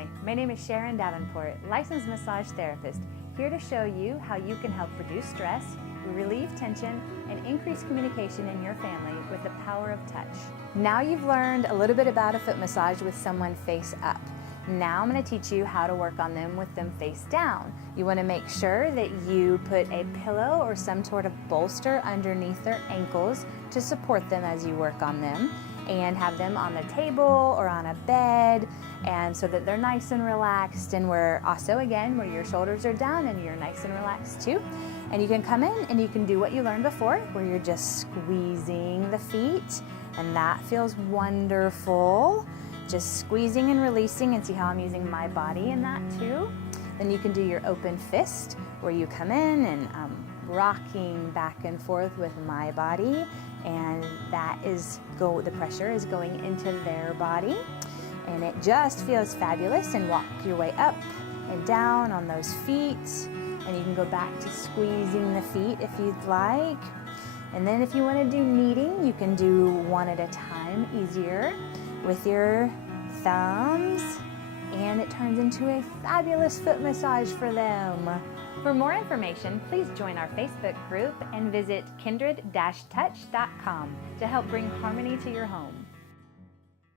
Hi, my name is Sharon Davenport, licensed massage therapist, here to show you how you can help reduce stress, relieve tension, and increase communication in your family with the power of touch. Now you've learned a little bit about a foot massage with someone face up. Now I'm going to teach you how to work on them with them face down. You want to make sure that you put a pillow or some sort of bolster underneath their ankles to support them as you work on them, and have them on the table or on a bed, and so that they're nice and relaxed, and where also again where your shoulders are down and you're nice and relaxed too. And you can come in and you can do what you learned before, where you're just squeezing the feet, and that feels wonderful. Just squeezing and releasing, and see how I'm using my body in that too. Then you can do your open fist, where you come in and rocking back and forth with my body, and that is the pressure is going into their body, and it just feels fabulous. And walk your way up and down on those feet, and you can go back to squeezing the feet if you'd like. And then if you want to do kneading, you can do one at a time, easier, with your thumbs, and it turns into a fabulous foot massage for them. For more information, please join our Facebook group and visit kindred-touch.com to help bring harmony to your home.